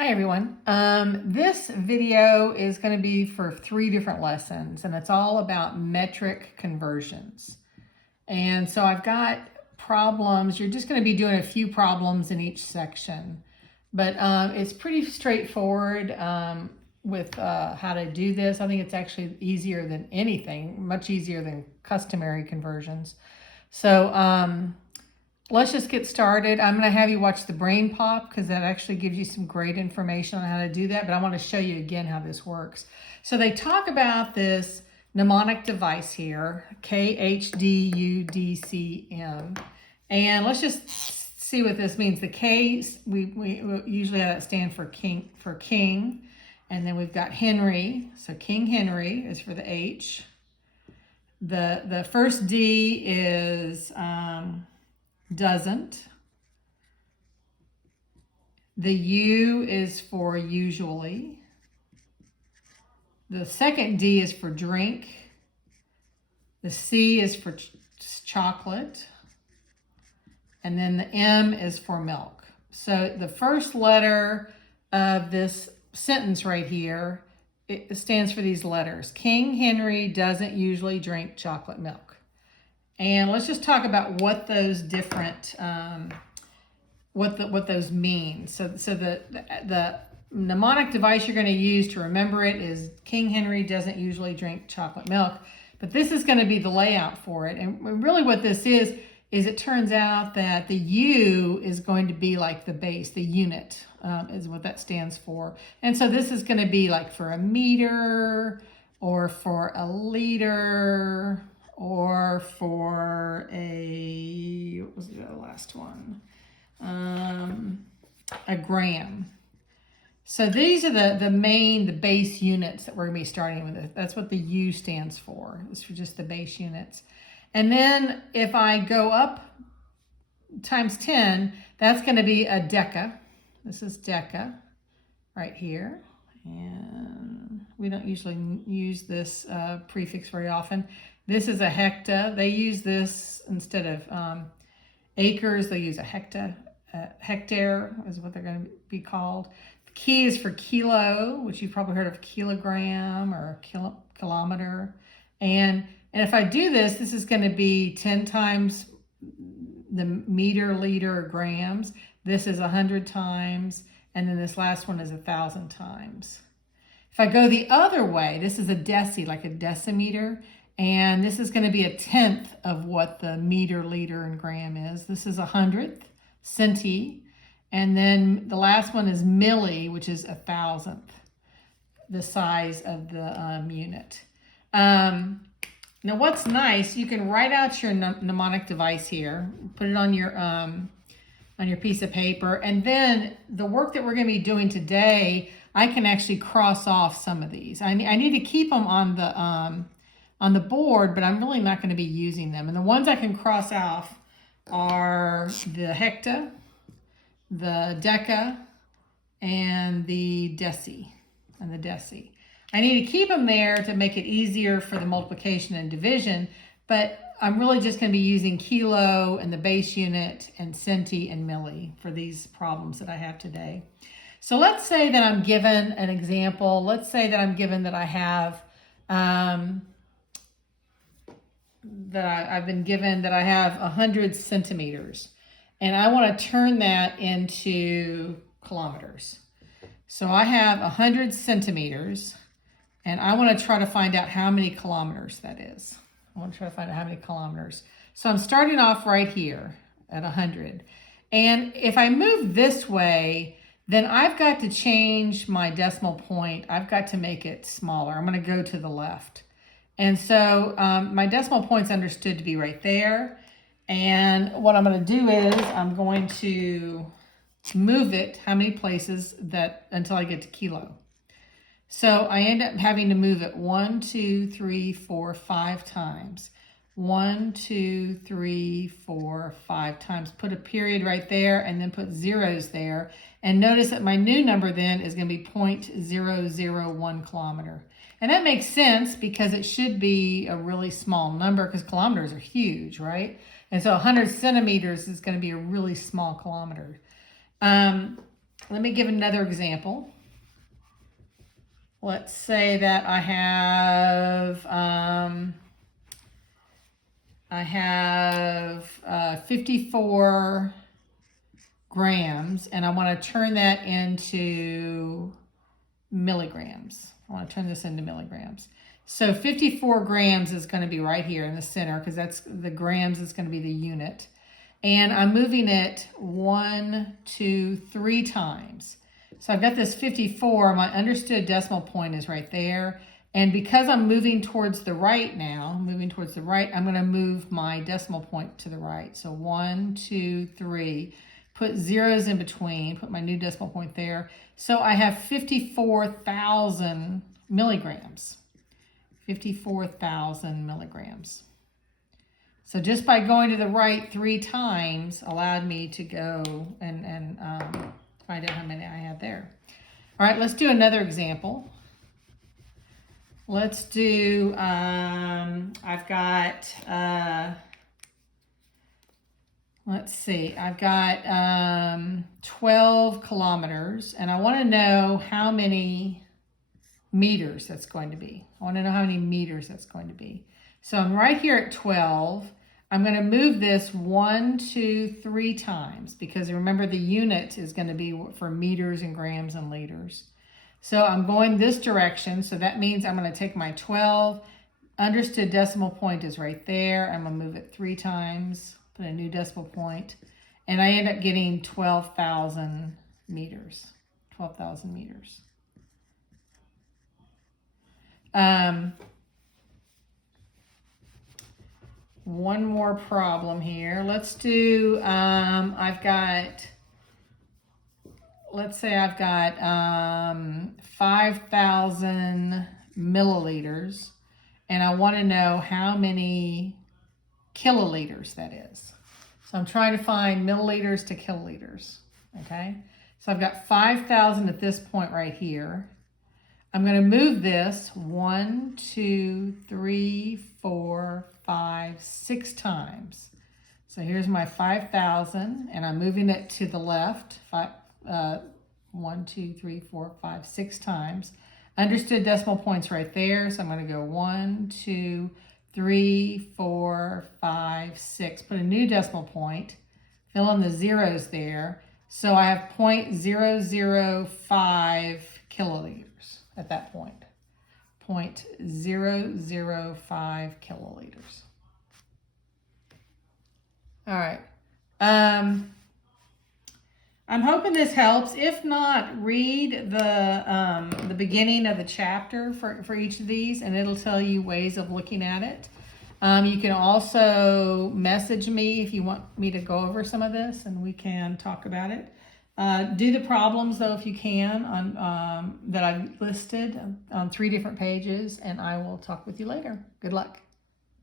Hi everyone. This video is going to be for 3 different lessons, and it's all about metric conversions. And so I've got problems. You're just going to be doing a few problems in each section, but it's pretty straightforward with how to do this. I think it's actually easier than anything, much easier than customary conversions. So let's just get started. I'm going to have you watch the brain pop because that actually gives you some great information on how to do that. But I want to show you again how this works. So they talk about this mnemonic device here, KHDUDCM. And let's just see what this means. The K, we usually have that stand for king. And then we've got Henry. So King Henry is for the H. The first D is doesn't. The U is for usually. The second D is for drink. The C is for chocolate. And then the M is for milk. So the first letter of this sentence right here, it stands for these letters. King Henry doesn't usually drink chocolate milk. And let's just talk about what those different, what those mean. So the mnemonic device you're going to use to remember it is King Henry doesn't usually drink chocolate milk. But this is going to be the layout for it. And really what this is it turns out that the U is going to be like the base, the unit is what that stands for. And so this is going to be like for a meter or for a liter, or for a, what was the last one? A gram. So these are the base units that we're gonna be starting with. That's what the U stands for. It's for just the base units. And then if I go up times 10, that's gonna be a deca. This is deca right here. And we don't usually use this prefix very often. This is a hecta. They use this instead of acres. They use a hecta. Hectare is what they're going to be called. The key is for kilo, which you've probably heard of kilogram or kilometer. And if I do this, this is going to be 10 times the meter, liter, or grams. This is 100 times. And then this last one is 1,000 times. If I go the other way, this is a deci, like a decimeter. And this is going to be a tenth of what the meter, liter, and gram is. This is 100th, centi. And then the last one is milli, which is 1,000th, the size of the unit. Now what's nice, you can write out your mnemonic device here, put it on your piece of paper. And then the work that we're going to be doing today, I can actually cross off some of these. I need to keep them on the board, but I'm really not going to be using them. And the ones I can cross off are the hecta, the deca, and the deci, I need to keep them there to make it easier for the multiplication and division, but I'm really just going to be using kilo and the base unit and centi and milli for these problems that I have today. So let's say that I'm given an example. Let's say that I'm given that I have I've been given that I have 100 centimeters, and I want to turn that into kilometers. So I have 100 centimeters, and I want to try to find out how many kilometers that is. I want to try to find out how many kilometers. So I'm starting off right here at 100. And if I move this way, then I've got to change my decimal point. I've got to make it smaller. I'm going to go to the left. And so my decimal point's understood to be right there. And what I'm going to do is I'm going to move it how many places until I get to kilo. So I end up having to move it 1, 2, 3, 4, 5 times. 1, 2, 3, 4, 5 times. Put a period right there and then put zeros there. And notice that my new number then is going to be 0.001 kilometer. And that makes sense because it should be a really small number because kilometers are huge, right? And so 100 centimeters is going to be a really small kilometer. let me give another example. Let's say that I have 54 grams, and I want to turn that into milligrams. I want to turn this into milligrams. So 54 grams is going to be right here in the center, because that's the grams is going to be the unit. And I'm moving it 1, 2, 3 times. So I've got this 54, my understood decimal point is right there. And because I'm moving towards the right now, I'm going to move my decimal point to the right. So 1, 2, 3, put zeros in between, put my new decimal point there. So I have 54,000 milligrams. 54,000 milligrams. So just by going to the right 3 times allowed me to go and find out how many I had there. All right, let's do another example. Let's do, I've got 12 kilometers, and I want to know how many meters that's going to be. So I'm right here at 12. I'm going to move this 1, 2, 3 times, because remember the unit is going to be for meters and grams and liters. So I'm going this direction, so that means I'm going to take my 12, understood decimal point is right there. I'm going to move it 3 times, put a new decimal point, and I end up getting 12,000 meters. 12,000 meters. One more problem here. Let's do, let's say I've got 5,000 milliliters, and I want to know how many kiloliters that is. So I'm trying to find milliliters to kiloliters, okay? So I've got 5,000 at this point right here. I'm going to move this 1, 2, 3, 4, 5, 6 times. So here's my 5,000, and I'm moving it to the left 1, 2, 3, 4, 5, 6 times. Understood decimal points right there, so I'm going to go 1, 2, 3, 4, 5, 6. Put a new decimal point, fill in the zeros there. So I have 0.005 kiloliters at that point. 0.005 kiloliters. All right. I'm hoping this helps. If not, read the beginning of the chapter for each of these, and it'll tell you ways of looking at it. You can also message me if you want me to go over some of this, and we can talk about it. Do the problems, though, if you can, on that I've listed on 3 different pages, and I will talk with you later. Good luck.